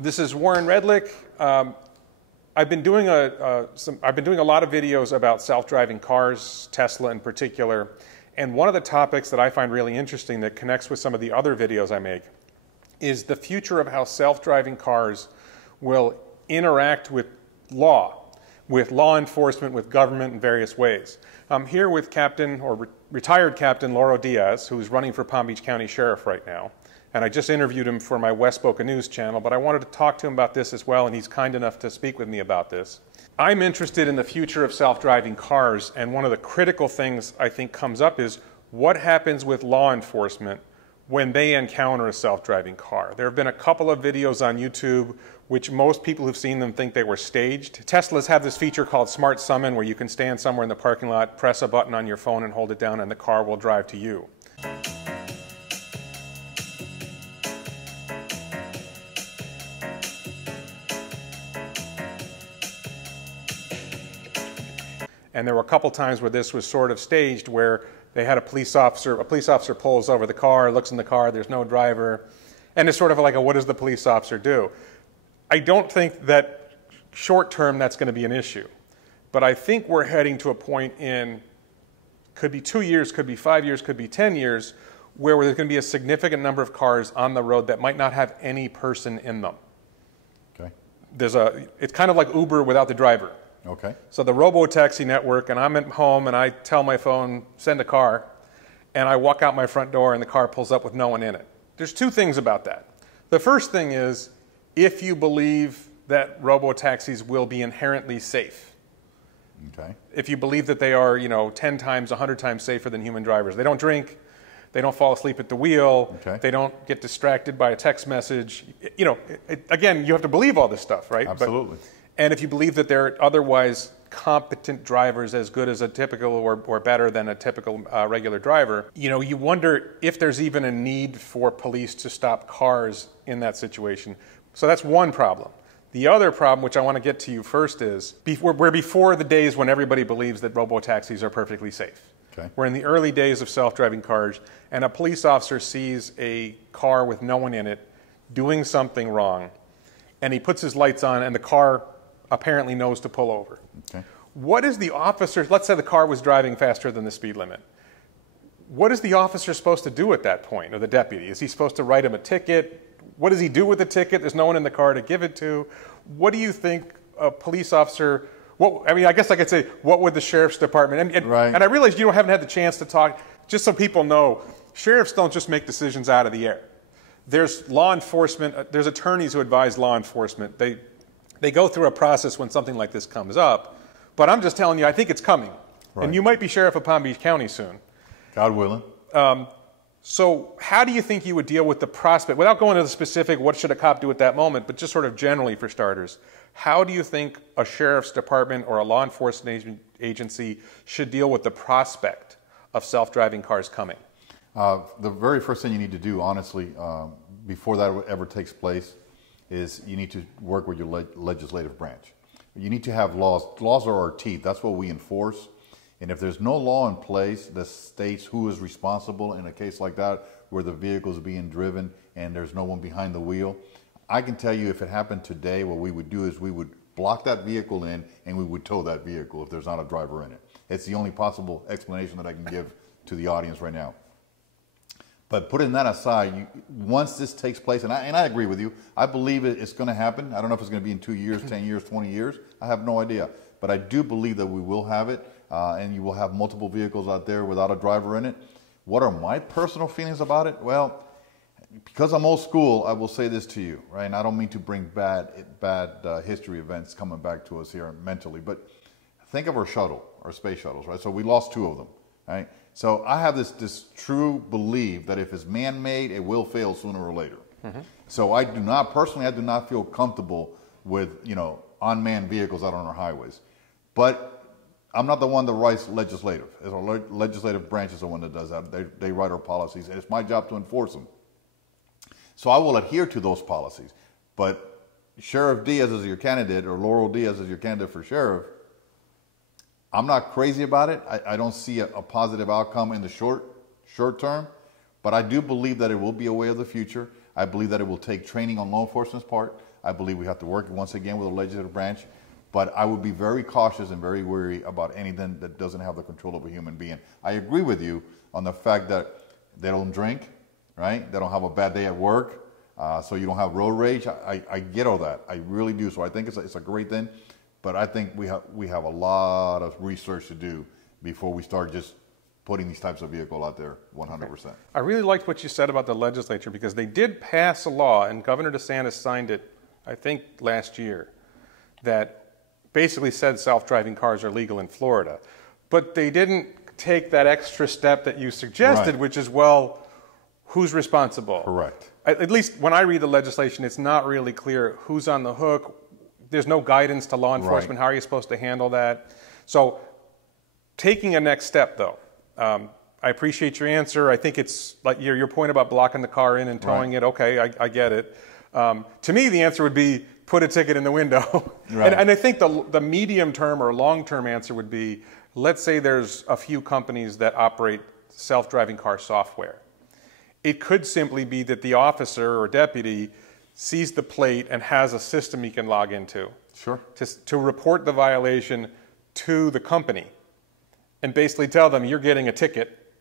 This is Warren Redlick. I've been doing a lot of videos about self-driving cars, Tesla in particular, and one of the topics that I find really interesting that connects with some of the other videos I make is the future of how self-driving cars will interact with law enforcement, with government in various ways. I'm here with retired Captain Lauro Diaz, who's running for Palm Beach County Sheriff right now. And I just interviewed him for my West Boca News channel, but I wanted to talk to him about this as well, and he's kind enough to speak with me about this. I'm interested in the future of self-driving cars, and one of the critical things I think comes up is what happens with law enforcement when they encounter a self-driving car. There have been a couple of videos on YouTube which most people who've seen them think they were staged. Teslas have this feature called Smart Summon where you can stand somewhere in the parking lot, press a button on your phone and hold it down, and the car will drive to you. And there were a couple times where this was sort of staged, where they had a police officer pulls over the car, looks in the car, there's no driver, and it's sort of like a what does the police officer do? I don't think that short term that's going to be an issue. But I think we're heading to a point in, could be 2 years, could be 5 years, could be 10 years, where there's going to be a significant number of cars on the road that might not have any person in them. Okay. It's kind of like Uber without the driver. Okay. So the robotaxi network, and I'm at home and I tell my phone, send a car, and I walk out my front door and the car pulls up with no one in it. There's two things about that. The first thing is, if you believe that robotaxis will be inherently safe. Okay. If you believe that they are, 10 times, 100 times safer than human drivers. They don't drink, they don't fall asleep at the wheel, okay. They don't get distracted by a text message. Again, you have to believe all this stuff, right? Absolutely. And if you believe that they're otherwise competent drivers, as good as a typical or better than a typical regular driver, you wonder if there's even a need for police to stop cars in that situation. So that's one problem. The other problem, which I want to get to you first, is we're before the days when everybody believes that robotaxis are perfectly safe. Okay. We're in the early days of self-driving cars, and a police officer sees a car with no one in it doing something wrong, and he puts his lights on, and the car apparently knows to pull over. Okay. What is the officer, let's say the car was driving faster than the speed limit. What is the officer supposed to do at that point, or the deputy? Is he supposed to write him a ticket? What does he do with the ticket? There's no one in the car to give it to. What do you think a police officer, I guess I could say, what would the sheriff's department, right. And I realize you haven't had the chance to talk, just so people know, sheriffs don't just make decisions out of the air. There's law enforcement, there's attorneys who advise law enforcement. They go through a process when something like this comes up, but I'm just telling you, I think it's coming. Right. And you might be sheriff of Palm Beach County soon. God willing. So how do you think you would deal with the prospect, without going into the specific, what should a cop do at that moment, but just sort of generally for starters, how do you think a sheriff's department or a law enforcement agency should deal with the prospect of self-driving cars coming? The very first thing you need to do, honestly, before that ever takes place, is you need to work with your legislative branch. You need to have laws. Laws are our teeth. That's what we enforce. And if there's no law in place that states who is responsible in a case like that, where the vehicle is being driven and there's no one behind the wheel, I can tell you if it happened today, what we would do is we would block that vehicle in and we would tow that vehicle if there's not a driver in it. It's the only possible explanation that I can give to the audience right now. But putting that aside, once this takes place, and I agree with you, I believe it's going to happen. I don't know if it's going to be in 2 years, 10 years, 20 years. I have no idea. But I do believe that we will have it, and you will have multiple vehicles out there without a driver in it. What are my personal feelings about it? Well, because I'm old school, I will say this to you, right? And I don't mean to bring bad history events coming back to us here mentally, but think of our space shuttles, right? So we lost 2 of them, right? So I have this true belief that if it's man-made, it will fail sooner or later. Mm-hmm. So I do not feel comfortable with, unmanned vehicles out on our highways. But I'm not the one that writes legislative. It's our legislative branch is the one that does that. They write our policies, and it's my job to enforce them. So I will adhere to those policies. But Sheriff Diaz is your candidate, or Lauro Diaz is your candidate for sheriff, I'm not crazy about it. I don't see a positive outcome in the short term, but I do believe that it will be a way of the future. I believe that it will take training on law enforcement's part. I believe we have to work once again with the legislative branch. But I would be very cautious and very wary about anything that doesn't have the control of a human being. I agree with you on the fact that they don't drink, right? They don't have a bad day at work, so you don't have road rage. I get all that. I really do. So I think it's a great thing. But I think we have a lot of research to do before we start just putting these types of vehicles out there 100%. I really liked what you said about the legislature, because they did pass a law, and Governor DeSantis signed it, I think, last year, that basically said self-driving cars are legal in Florida. But they didn't take that extra step that you suggested, which is, well, who's responsible? Correct. At least when I read the legislation, it's not really clear who's on the hook. There's no guidance to law enforcement. How are you supposed to handle that? So taking a next step, though, I appreciate your answer. I think it's like your point about blocking the car in and towing it. Okay, I get it. To me, the answer would be put a ticket in the window. And I think the medium term or long term answer would be, let's say there's a few companies that operate self-driving car software. It could simply be that the officer or deputy sees the plate and has a system he can log into. Sure. To report the violation to the company and basically tell them you're getting a ticket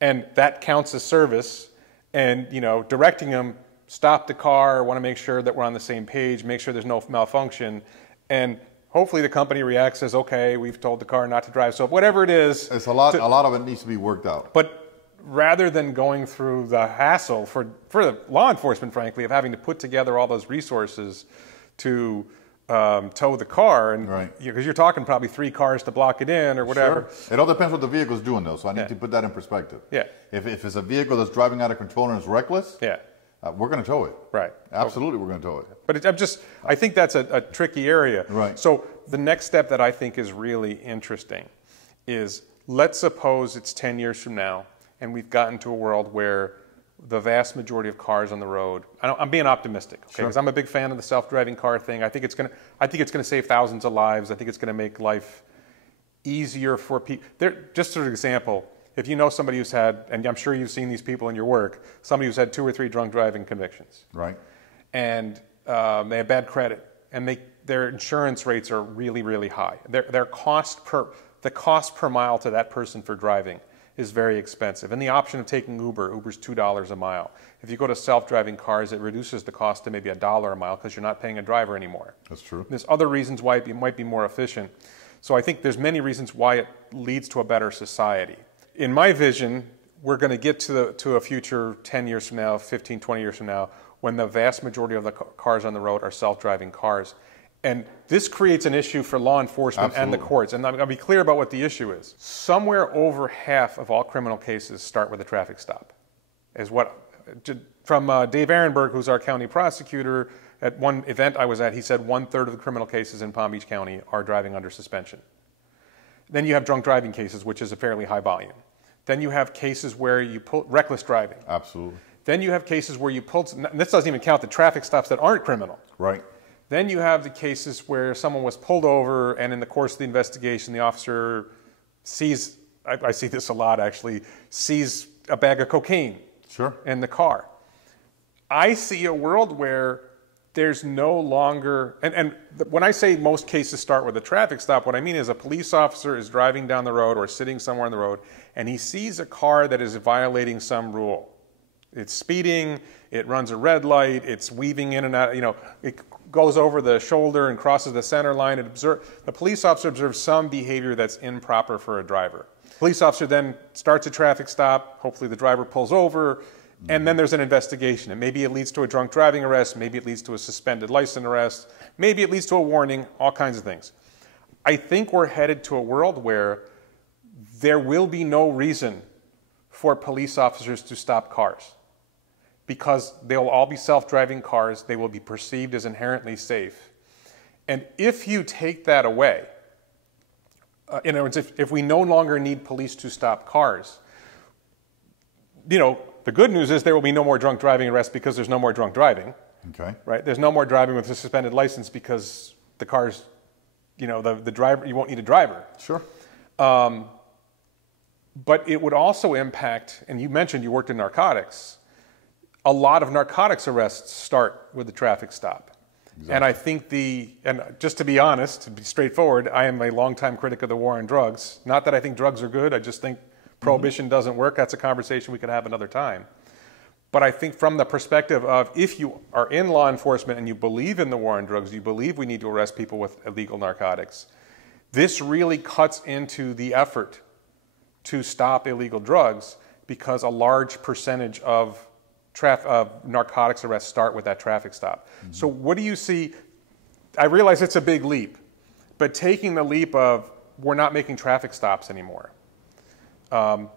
and that counts as service, and directing them, stop the car, want to make sure that we're on the same page, make sure there's no malfunction, and hopefully the company reacts, says, okay, we've told the car not to drive. So whatever it is. It's a lot of it needs to be worked out. But rather than going through the hassle for the law enforcement, frankly, of having to put together all those resources to tow the car, and because you're talking probably 3 cars to block it in or whatever. Sure. It all depends what the vehicle's doing, though, so I need to put that in perspective. Yeah. If it's a vehicle that's driving out of control and is reckless, we're going to tow it. Right. Absolutely, we're going to tow it. But I think that's a tricky area. Right. So the next step that I think is really interesting is, let's suppose it's 10 years from now, and we've gotten to a world where the vast majority of cars on the road, I'm being optimistic, okay? Because I'm a big fan of the self-driving car thing. I think it's going to save thousands of lives. I think it's going to make life easier for people. Just as an example, if you know somebody who's had, and I'm sure you've seen these people in your work, somebody who's had 2 or 3 drunk driving convictions. Right. And they have bad credit, and their insurance rates are really, really high. The cost per mile to that person for driving is very expensive. And the option of taking Uber's $2 a mile. If you go to self-driving cars, it reduces the cost to maybe $1 a mile because you're not paying a driver anymore. That's true. There's other reasons why it might be more efficient. So I think there's many reasons why it leads to a better society. In my vision, we're going to get to a future 10 years from now, 15, 20 years from now, when the vast majority of the cars on the road are self-driving cars. And this creates an issue for law enforcement and the courts. And I'm going to be clear about what the issue is. Somewhere over half of all criminal cases start with a traffic stop. From Dave Ehrenberg, who's our county prosecutor, at one event I was at, he said 1/3 of the criminal cases in Palm Beach County are driving under suspension. Then you have drunk driving cases, which is a fairly high volume. Then you have cases where you pull reckless driving. Absolutely. Then you have cases where you pull, this doesn't even count the traffic stops that aren't criminal. Right. Then you have the cases where someone was pulled over, and in the course of the investigation, the officer sees, I see this a lot actually, sees a bag of cocaine in the car. I see a world where there's no longer, and when I say most cases start with a traffic stop, what I mean is a police officer is driving down the road or sitting somewhere on the road, and he sees a car that is violating some rule. It's speeding, it runs a red light, it's weaving in and out, it goes over the shoulder and crosses the center line. The police officer observes some behavior that's improper for a driver. The police officer then starts a traffic stop, hopefully the driver pulls over, and then there's an investigation. And maybe it leads to a drunk driving arrest, maybe it leads to a suspended license arrest, maybe it leads to a warning, all kinds of things. I think we're headed to a world where there will be no reason for police officers to stop cars, because they'll all be self-driving cars. They will be perceived as inherently safe. And if you take that away, in other words, if we no longer need police to stop cars, the good news is there will be no more drunk driving arrests because there's no more drunk driving. Okay. Right? There's no more driving with a suspended license because the car's, the driver, you won't need a driver. Sure. But it would also impact, and you mentioned you worked in narcotics, a lot of narcotics arrests start with a traffic stop. Exactly. And I think and just to be honest, to be straightforward, I am a longtime critic of the war on drugs. Not that I think drugs are good, I just think prohibition doesn't work. That's a conversation we could have another time. But I think from the perspective of if you are in law enforcement and you believe in the war on drugs, you believe we need to arrest people with illegal narcotics, this really cuts into the effort to stop illegal drugs because a large percentage of narcotics arrests start with that traffic stop. So what do you see? I realize it's a big leap, but taking the leap of we're not making traffic stops anymore. And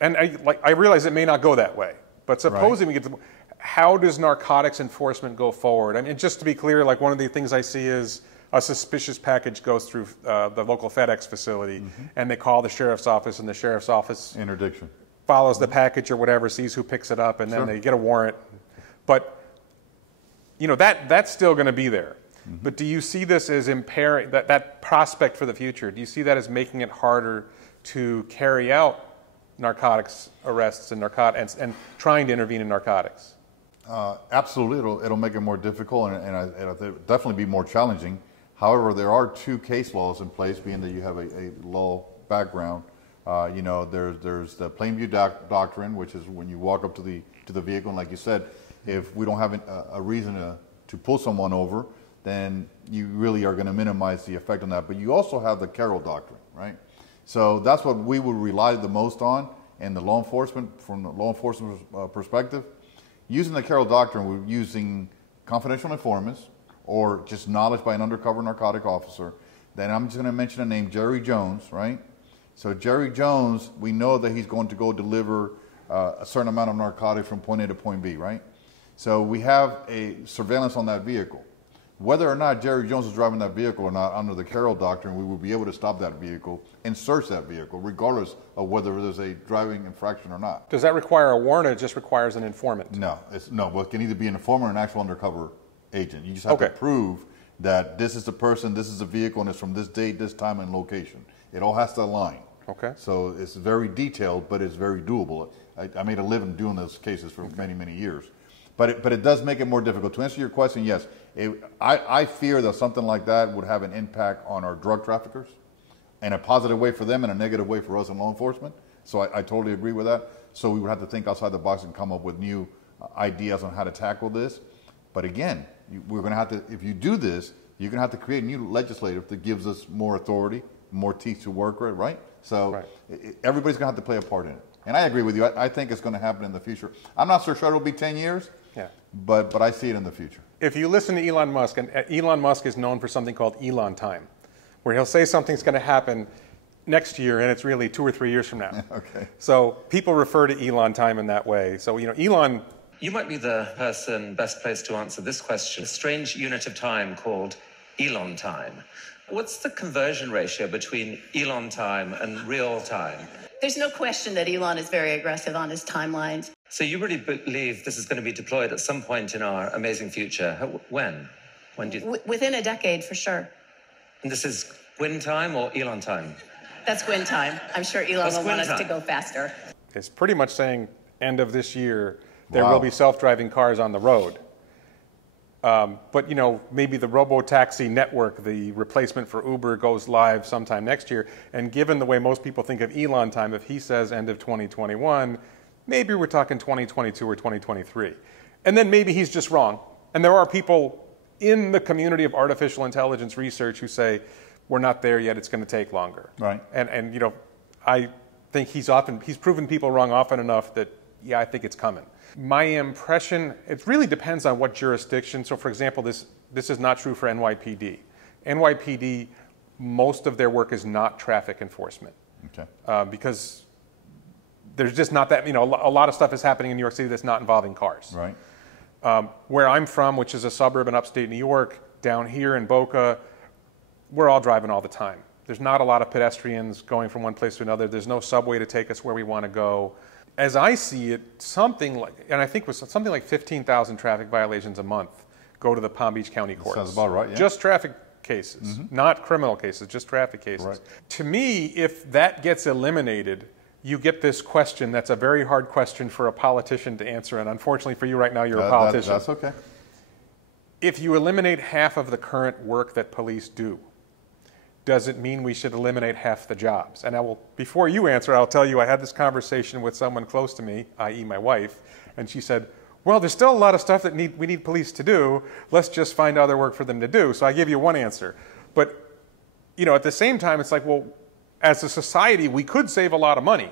I realize it may not go that way, but supposing we get to, how does narcotics enforcement go forward? I mean, just to be clear, like one of the things I see is a suspicious package goes through the local FedEx facility, and they call the sheriff's office, and the sheriff's office Interdiction. follows the package or whatever, sees who picks it up, and then they get a warrant. But you know that's still going to be there. But do you see this as impairing that prospect for the future? Do you see that as making it harder to carry out narcotics arrests and trying to intervene in narcotics? Absolutely, it'll make it more difficult and it'll definitely be more challenging. However, there are two case laws in place, being that you have a law background. You know, there's the Plainview Doctrine, which is when you walk up to the vehicle, and like you said, if we don't have a reason to pull someone over, then you really are going to minimize the effect on that. But you also have the Carroll Doctrine, right? So that's what we would rely the most on in the law enforcement, from the law enforcement perspective. Using the Carroll Doctrine, we're using confidential informants or just knowledge by an undercover narcotic officer. Then I'm just going to mention a name, Jerry Jones, right? So Jerry Jones, we know that he's going to go deliver a certain amount of narcotics from point A to point B, right? So we have a surveillance on that vehicle. Whether or not Jerry Jones is driving that vehicle or not, under the Carroll Doctrine, we will be able to stop that vehicle and search that vehicle, regardless of whether there's a driving infraction or not. Does that require a warrant, or it just requires an informant? No, well, it can either be an informant or an actual undercover agent. You just have to prove that this is the person, this is the vehicle, and it's from this date, this time, and location. It all has to align. Okay. So it's very detailed, but it's very doable. I made a living doing those cases for many, many years. But it does make it more difficult. To answer your question, yes, I fear that something like that would have an impact on our drug traffickers, in a positive way for them and a negative way for us in law enforcement. So I totally agree with that. So we would have to think outside the box and come up with new ideas on how to tackle this. But again, we're going to have to, if you do this, you're going to have to create a new legislative that gives us more authority, more teeth to work with, right? So everybody's going to have to play a part in it. And I agree with you. I think it's going to happen in the future. I'm not so sure it'll be 10 years, but I see it in the future. If you listen to Elon Musk, and Elon Musk is known for something called Elon time, where he'll say something's going to happen next year, and it's really 2 or 3 years from now. Okay. So people refer to Elon time in that way. So, you know, Elon... You might be the person best placed to answer this question. A strange unit of time called Elon time. What's the conversion ratio between Elon time and real time? There's no question that Elon is very aggressive on his timelines. So you really believe this is going to be deployed at some point in our amazing future? When? When do you... Within a decade, for sure. And this is Gwyn time or Elon time? That's Gwyn time. I'm sure Elon will want us to go faster. It's pretty much saying end of this year, there will be self-driving cars on the road. But, you know, maybe the robotaxi network, the replacement for Uber, goes live sometime next year. And given the way most people think of Elon time, if he says end of 2021, maybe we're talking 2022 or 2023. And then maybe he's just wrong. And there are people in the community of artificial intelligence research who say, we're not there yet, it's going to take longer. Right. And you know, I think he's proven people wrong often enough that, yeah, I think it's coming. My impression, it really depends on what jurisdiction. So for example, this is not true for NYPD. NYPD, most of their work is not traffic enforcement. Okay. Because there's just not that, you know, a lot of stuff is happening in New York City that's not involving cars. Right. Where I'm from, which is a suburb in upstate New York, down here in Boca, we're all driving all the time. There's not a lot of pedestrians going from one place to another. There's no subway to take us where we want to go. As I see it, something like, and I think it was something like 15,000 traffic violations a month go to the Palm Beach County courts. Sounds about right, yeah. Just traffic cases, not criminal cases, just traffic cases. Right. To me, if that gets eliminated, you get this question that's a very hard question for a politician to answer, and unfortunately for you right now, you're a politician. That's okay. if you eliminate half of the current work that police do, does it mean we should eliminate half the jobs? And I will, before you answer, I'll tell you I had this conversation with someone close to me, i.e. my wife, and she said, well, there's still a lot of stuff that we need police to do. Let's just find other work for them to do. So I give you one answer. But, you know, at the same time, it's like, well, as a society, we could save a lot of money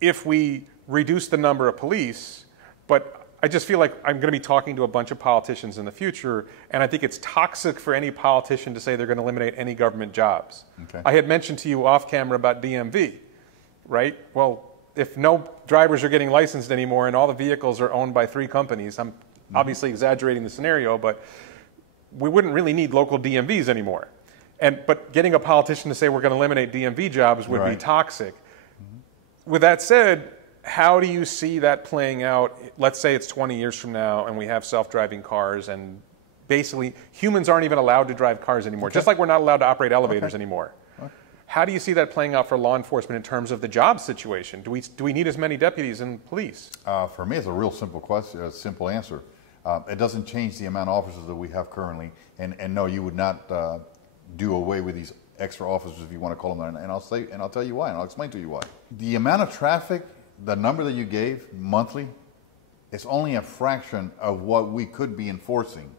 if we reduce the number of police, but I just feel like I'm going to be talking to a bunch of politicians in the future, and I think it's toxic for any politician to say they're going to eliminate any government jobs. Okay. I had mentioned to you off camera about DMV, right? Well, if no drivers are getting licensed anymore and all the vehicles are owned by 3 companies, I'm obviously exaggerating the scenario, but we wouldn't really need local DMVs anymore. But getting a politician to say we're going to eliminate DMV jobs would be toxic. With that said, how do you see that playing out? Let's say it's 20 years from now and we have self-driving cars and basically humans aren't even allowed to drive cars anymore, just like we're not allowed to operate elevators anymore. How do you see that playing out for law enforcement in terms of the job situation? Do we need as many deputies in police? For me, it's a real simple question, a simple answer. It doesn't change the amount of officers that we have currently, and no, you would not do away with these extra officers, if you want to call them that, and I'll tell you why, and I'll explain to you why. The amount of traffic, the number that you gave monthly, is only a fraction of what we could be enforcing.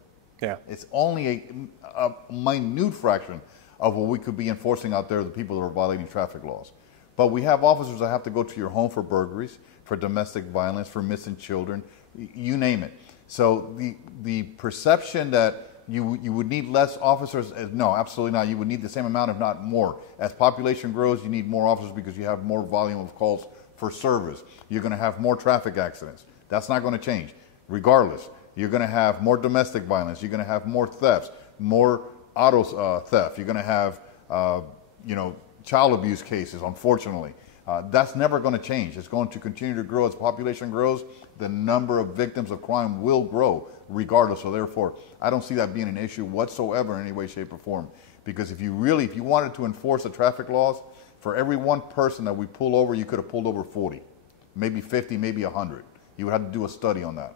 Yeah, it's only a minute fraction of what we could be enforcing out there, the people that are violating traffic laws. But we have officers that have to go to your home for burglaries, for domestic violence, for missing children, you name it. So the perception that you would need less officers, no, absolutely not. You would need the same amount, if not more. As population grows, you need more officers because you have more volume of calls for service. You're going to have more traffic accidents. That's not going to change. Regardless, you're going to have more domestic violence. You're going to have more thefts, more auto theft. You're going to have, child abuse cases, unfortunately. That's never going to change. It's going to continue to grow. As population grows, the number of victims of crime will grow regardless. So therefore, I don't see that being an issue whatsoever in any way, shape, or form. Because if you wanted to enforce the traffic laws, for every one person that we pull over, you could have pulled over 40, maybe 50, maybe 100. You would have to do a study on that.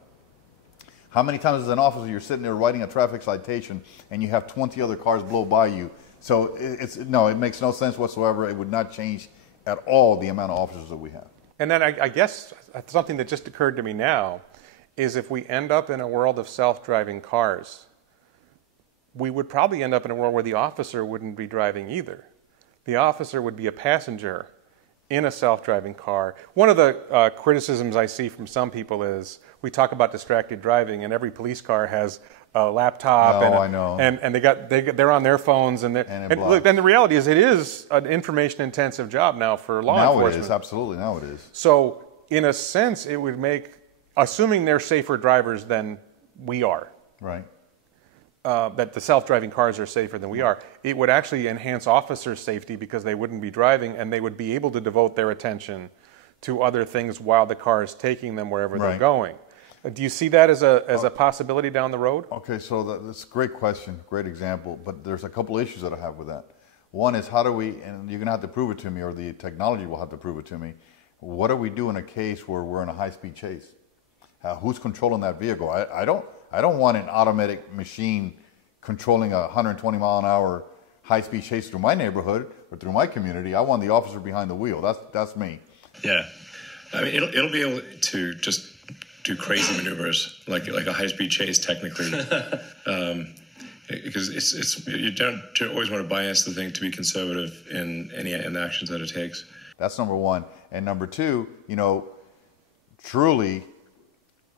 How many times as an officer you're sitting there writing a traffic citation and you have 20 other cars blow by you? So it makes no sense whatsoever. It would not change at all the amount of officers that we have. And then I guess something that just occurred to me now is if we end up in a world of self-driving cars, we would probably end up in a world where the officer wouldn't be driving either. The officer would be a passenger in a self-driving car. One of the criticisms I see from some people is we talk about distracted driving, and every police car has a laptop, and they're on their phones, and the reality is it is an information-intensive job now for law enforcement. Now it is, absolutely. Now it is. So in a sense, it would make, assuming they're safer drivers than we are, right? That the self-driving cars are safer than we are, it would actually enhance officers' safety because they wouldn't be driving and they would be able to devote their attention to other things while the car is taking them wherever they're going. Do you see that as a possibility down the road? Okay, so that's a great question, great example, but there's a couple issues that I have with that. One is how do we, and you're going to have to prove it to me, or the technology will have to prove it to me, what do we do in a case where we're in a high-speed chase? Who's controlling that vehicle? I don't want an automatic machine controlling a 120-mile-an-hour high-speed chase through my neighborhood or through my community. I want the officer behind the wheel. That's me. Yeah, I mean it'll be able to just do crazy maneuvers like a high-speed chase technically, because it's you don't always want to bias the thing to be conservative in the actions that it takes. That's number one, and number two, truly.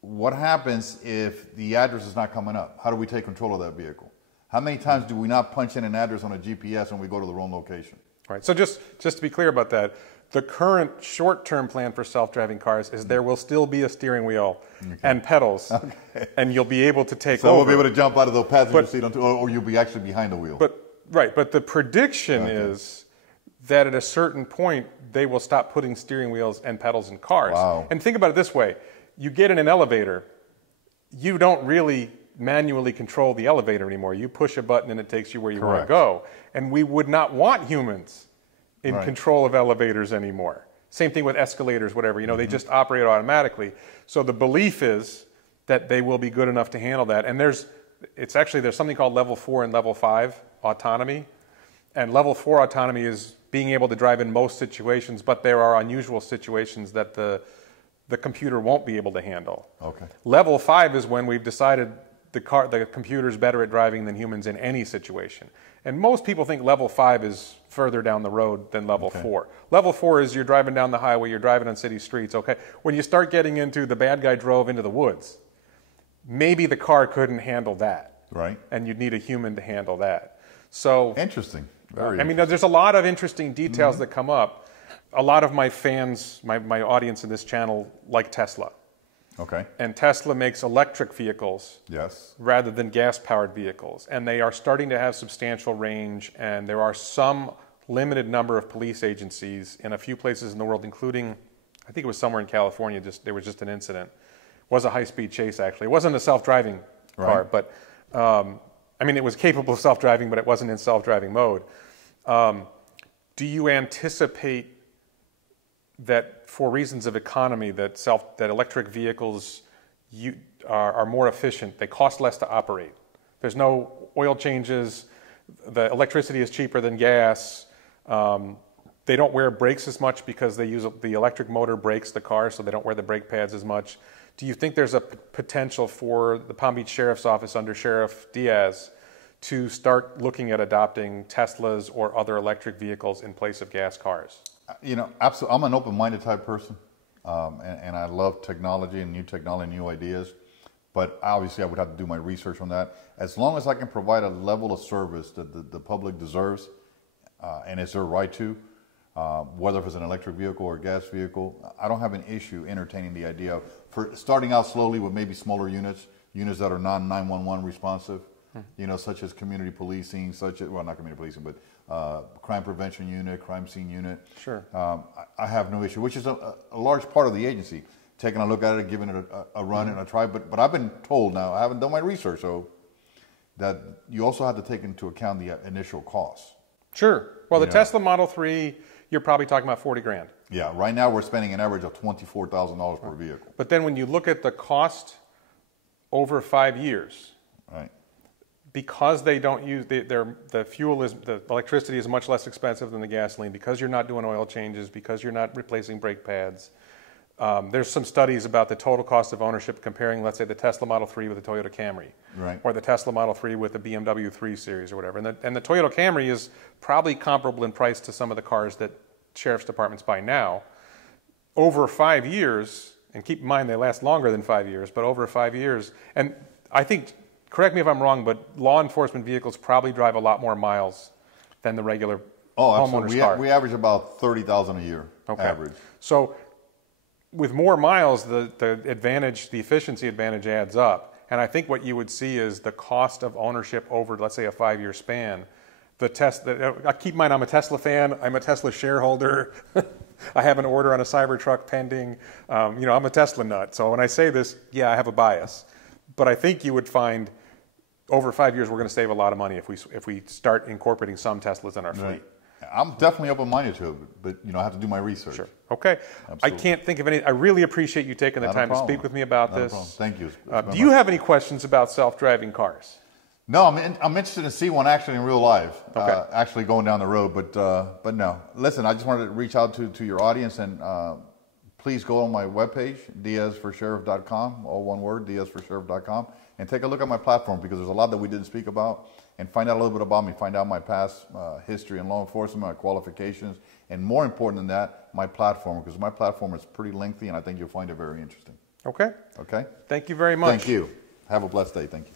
What happens if the address is not coming up? How do we take control of that vehicle? How many times do we not punch in an address on a GPS when we go to the wrong location? All right. So just to be clear about that, the current short-term plan for self-driving cars is there will still be a steering wheel and pedals, and you'll be able to take over. So we'll be able to jump out of the passenger seat, or you'll be actually behind the wheel. But the prediction is that at a certain point, they will stop putting steering wheels and pedals in cars. Wow. And think about it this way. You get in an elevator, you don't really manually control the elevator anymore. You push a button and it takes you where you want to go. And we would not want humans in control of elevators anymore. Same thing with escalators, whatever. They just operate automatically. So the belief is that they will be good enough to handle that. And there's something called level 4 and level 5 autonomy. And level 4 autonomy is being able to drive in most situations, but there are unusual situations that the computer won't be able to handle. Okay. Level 5 is when we've decided the computer's better at driving than humans in any situation. And most people think level 5 is further down the road than level 4. Level 4 is you're driving down the highway, you're driving on city streets, okay? When you start getting into the bad guy drove into the woods, maybe the car couldn't handle that. Right. And you'd need a human to handle that. So Interesting. Very I mean, there's a lot of interesting details that come up. A lot of my fans, my audience in this channel, like Tesla. Okay. And Tesla makes electric vehicles Yes. rather than gas-powered vehicles. And they are starting to have substantial range, and there are some limited number of police agencies in a few places in the world, including, I think it was somewhere in California, there was just an incident. It was a high-speed chase, actually. It wasn't a self-driving car, but I mean, it was capable of self-driving, but it wasn't in self-driving mode. Do you anticipate that for reasons of economy that electric vehicles are more efficient, they cost less to operate? There's no oil changes, the electricity is cheaper than gas, they don't wear brakes as much because they use the electric motor brakes the car, so they don't wear the brake pads as much. Do you think there's a potential for the Palm Beach Sheriff's Office under Sheriff Diaz to start looking at adopting Teslas or other electric vehicles in place of gas cars? You know, absolutely. I'm an open-minded type person, and I love technology and new ideas. But obviously, I would have to do my research on that. As long as I can provide a level of service that the public deserves, and it's their right to, whether if it's an electric vehicle or a gas vehicle, I don't have an issue entertaining the idea of starting out slowly with maybe smaller units that are non-911 responsive. You know, such as community policing, well, not community policing, but crime prevention unit, crime scene unit. Sure. I have no issue, which is a large part of the agency, taking a look at it, giving it a run and a try. But I've been told now, I haven't done my research, so that you also have to take into account the initial costs. Sure. Well, the Tesla Model 3, you're probably talking about 40 grand. Yeah, right now we're spending an average of $24,000 per vehicle. But then when you look at the cost over 5 years, right? Because they don't use the fuel is the electricity is much less expensive than the gasoline, because you're not doing oil changes, because you're not replacing brake pads. There's some studies about the total cost of ownership comparing, let's say, the Tesla Model 3 with the Toyota Camry, right, or the Tesla Model 3 with the BMW 3 Series or whatever. And the Toyota Camry is probably comparable in price to some of the cars that sheriff's departments buy now. Over 5 years, and keep in mind they last longer than 5 years, but over 5 years, and I think, correct me if I'm wrong, but law enforcement vehicles probably drive a lot more miles than the regular homeowner's car. We average about 30,000 a year, average. So with more miles, the efficiency advantage adds up. And I think what you would see is the cost of ownership over, let's say, a 5-year span. Keep in mind, I'm a Tesla fan. I'm a Tesla shareholder. I have an order on a Cybertruck pending. I'm a Tesla nut. So when I say this, yeah, I have a bias. But I think you would find over 5 years we're going to save a lot of money if we start incorporating some Teslas in our fleet. Right. I'm definitely open-minded to it, but I have to do my research. Sure. Okay. Absolutely. I can't think of any. I really appreciate you taking the time to speak with me about this. Thank you. Do you have any questions about self-driving cars? No, I'm interested to see one actually in real life, Okay. actually going down the road. But no. Listen, I just wanted to reach out to your audience, and please go on my webpage, diazforsheriff.com, all one word, diazforsheriff.com, and take a look at my platform, because there's a lot that we didn't speak about, and find out a little bit about me, find out my past history in law enforcement, my qualifications, and more important than that, my platform, because my platform is pretty lengthy, and I think you'll find it very interesting. Okay. Okay? Thank you very much. Thank you. Have a blessed day. Thank you.